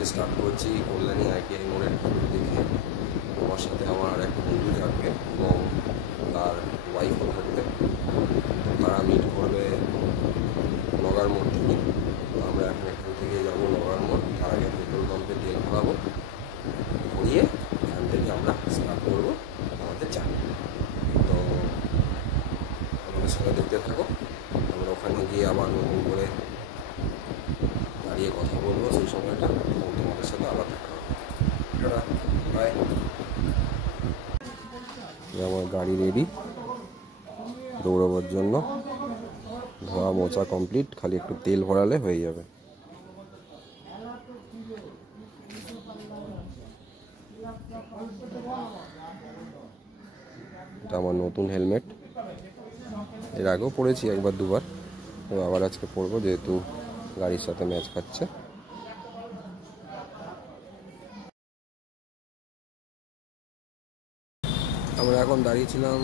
আজকে স্টার্ট করছি কল্যাণী ITI মোড়ের দেখে। আমার সাথে আমার এক বন্ধু থাকবে এবং তার ওয়াইফও থাকবে। তারা মিট করবে নগার মোড় থেকে। তো আমরা এখন এখান থেকে যাবো নগার মোড়। তার আগে পেট্রোল পাম্পে তেল ভরাবো, ভরিয়ে এখান থেকে আমরা স্টার্ট করবো আমাদের জার্নি। তো আমাদের সাথে দেখতে থাকো। আমরা ওখানে গিয়ে আবার নতুন করে দাঁড়িয়ে কথা বলবো সেই সময়টা, এবং তোমাদের সাথে আবার দেখা হবে। বাই। আমার গাড়ি রেডি দৌড়াবার জন্য, ধোয়া মোছা কমপ্লিট, খালি একটু তেল ভরালে হয়ে যাবে। এটা আমার নতুন হেলমেট, এর আগেও পরেছি একবার দুবার, তো আবার আজকে পরবো যেহেতু গাড়ির সাথে ম্যাচ খাচ্ছে। আমরা এখন দাঁড়িয়েছিলাম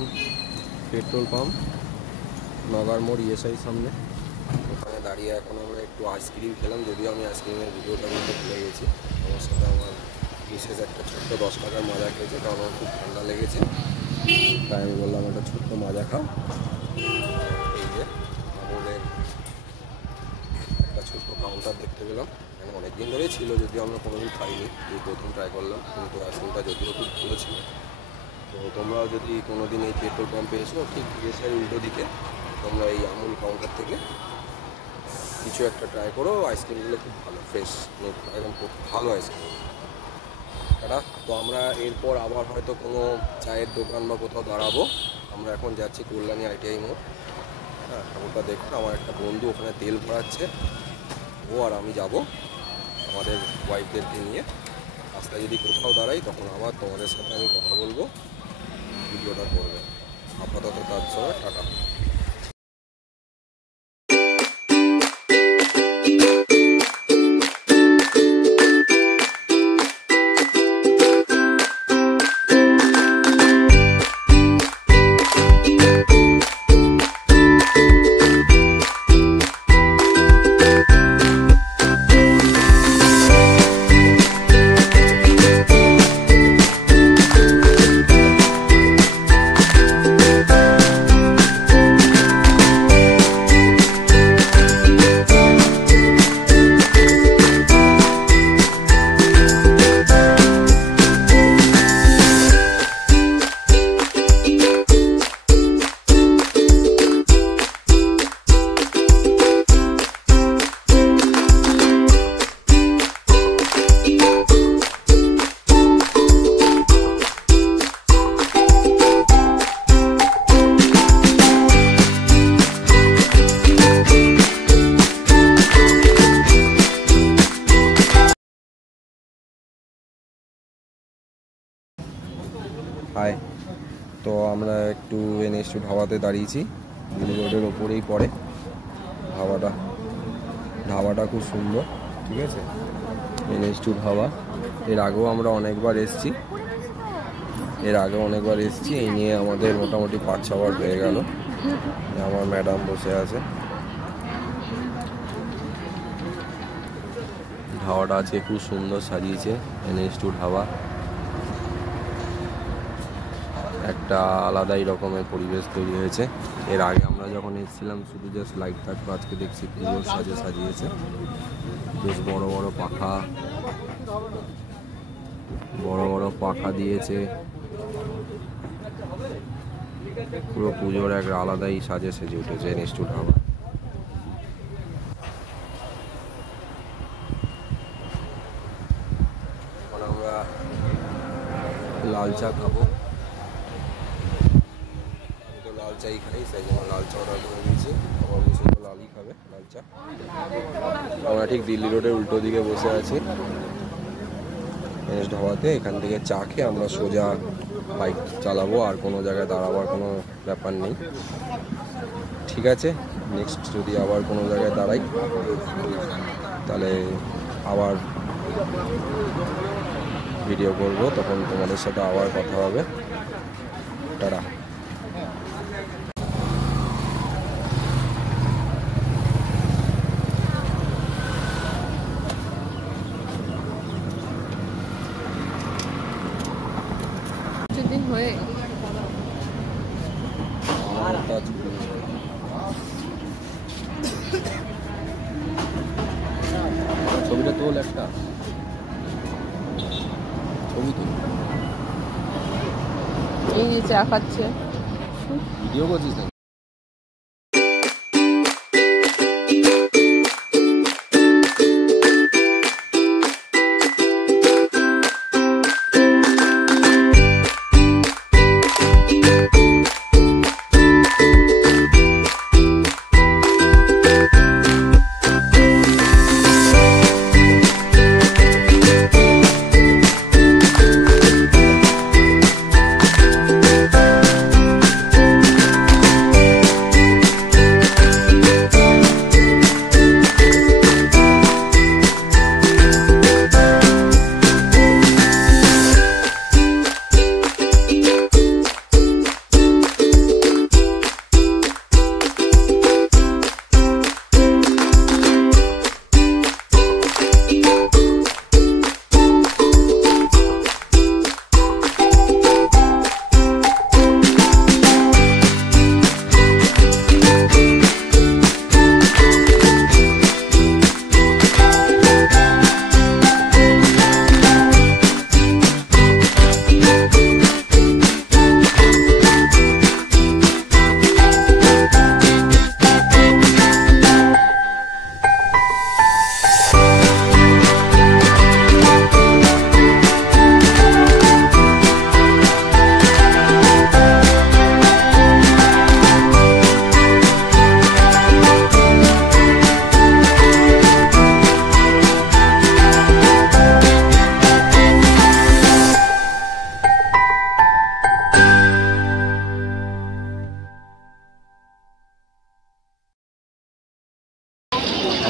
পেট্রোল পাম্প নগার মোড় ESI সামনে। ওখানে দাঁড়িয়ে এখন আমরা একটু আইসক্রিম খেলাম, যদিও আমি আইসক্রিমের ভিডিওটা বলতে ভুলে গেছি। আমার সাথে আমার বিশেষ একটা ছোট্ট 10 টাকার মাজা খেয়েছে, কারণ আমার খুব ঠান্ডা লেগেছে, তাই আমি বললাম একটা ছোট্ট মাজা খাও। এই যে আমুলের একটা ছোট্ট কাউন্টার দেখতে পেলাম, এখানে অনেকদিন ধরেই ছিল, যদিও আমরা কোনোদিন খাইনি, এই প্রথম ট্রাই করলাম। কিন্তু আইসক্রিমটা যদিও খুব ভালো ছিল। তো তোমরা যদি কোনো দিন এই পেট্রোল পাম্পে এসো, ঠিক ESI উল্টো দিকে, তোমরা এই আমুল কাউন্টার থেকে কিছু একটা ট্রাই করো। আইসক্রিমগুলো খুব ভালো, ফ্রেশ, একদম খুব ভালো আইসক্রিম। তো আমরা এরপর আবার হয়তো কোনো চায়ের দোকান বা কোথাও দাঁড়াবো। আমরা এখন যাচ্ছি কল্যাণী ITI মোড়। হ্যাঁ, ঠাকুরটা দেখুন, আমার একটা বন্ধু ওখানে তেল ভরাচ্ছে, ও আর আমি যাব আমাদের ওয়াইফদেরকে নিয়ে। রাস্তায় যদি কোথাও দাঁড়াই তখন আবার তোমাদের সাথে আমি কথা বলবো, ভিডিওটা করবে। আপাতত তার সঙ্গে টাটা। হাই, তো আমরা একটু NH2 ধাবাতে দাঁড়িয়েছি। দিল্লি রোডের ওপরেই পড়ে ধাবাটা খুব সুন্দর, ঠিক আছে। NH2 ধাবা, এর আগেও আমরা অনেকবার এসেছি, এই নিয়ে আমাদের মোটামুটি 5-6 বার হয়ে গেল। আমার ম্যাডাম বসে আছে। ধাবাটা আজকে খুব সুন্দর সাজিয়েছে NH2 ধাবা, একটা আলাদাই রকমের পরিবেশ তৈরি হয়েছে। এর আগে আমরা যখন এসেছিলাম শুধু জাস্ট লাইট থাকতো, আজকে দেখছি পুজোর সাজিয়েছে। বেশ বড় বড় পাখা দিয়েছে, পুরো পুজোর এক আলাদাই সেজে উঠেছে NH2 ধাবা। এখন আমরা লাল চা খাবো। লাল চাই খাই, সেই জন্য লাল চা অর্ডার করে দিয়েছি। আমার বসে লালই খাবে, লাল চা। আমরা ঠিক দিল্লি রোডের উল্টো দিকে বসে আছি NH ধাবাতে। এখান থেকে চা খেয়ে আমরা সোজা বাইক চালাবো, আর কোনো জায়গায় দাঁড়াবার কোনো ব্যাপার নেই, ঠিক আছে। নেক্সট যদি আবার কোনো জায়গায় দাঁড়াই তাহলে আবার ভিডিও করব, তখন তোমাদের সাথে আবার কথা হবে। টাটা। দিন হয়ে ছবিটা তোল একটা ছবি তো এই যে চা খাচ্ছে ভিডিও করছিস না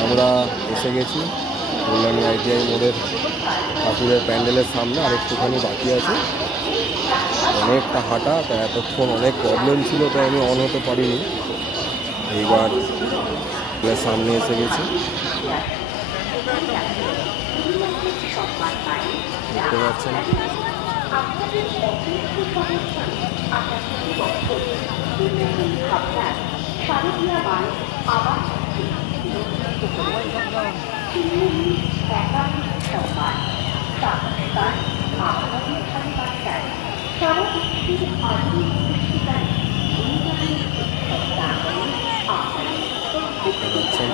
আমরা এসে গেছি কল্যাণী আইটিআই মোড়ের ঠাকুরের প্যান্ডেলের সামনে আর একটুখানি বাকি আছে অনেকটা হাঁটা তাই এতক্ষণ অনেক প্রবলেম ছিল তাই আমি অন হতে পারিনি এইবার সামনে এসে গেছি দেখতে পাচ্ছেন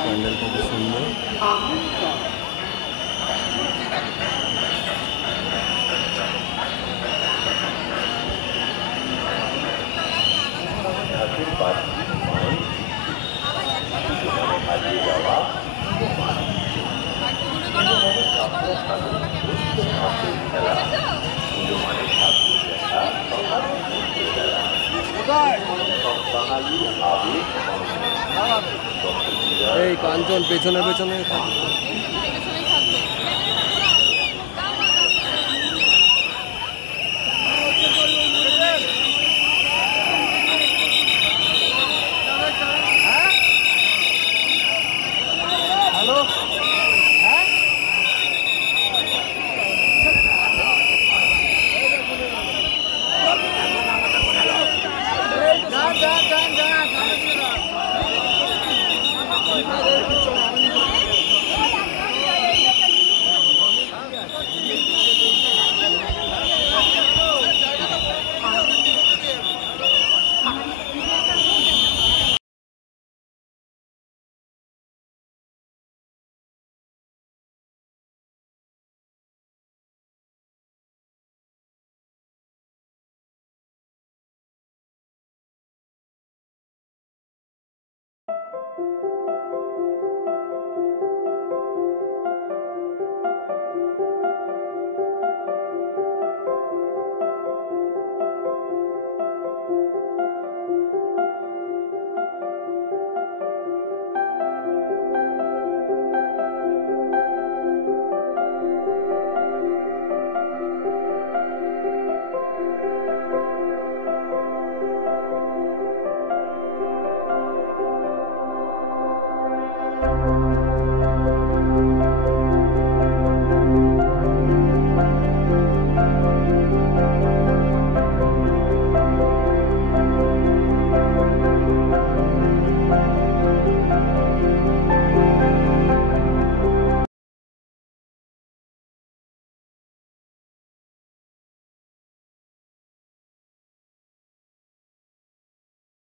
প্যান্ডেলটা খুব সুন্দর এই কাঞ্চন পেছনে পেছনে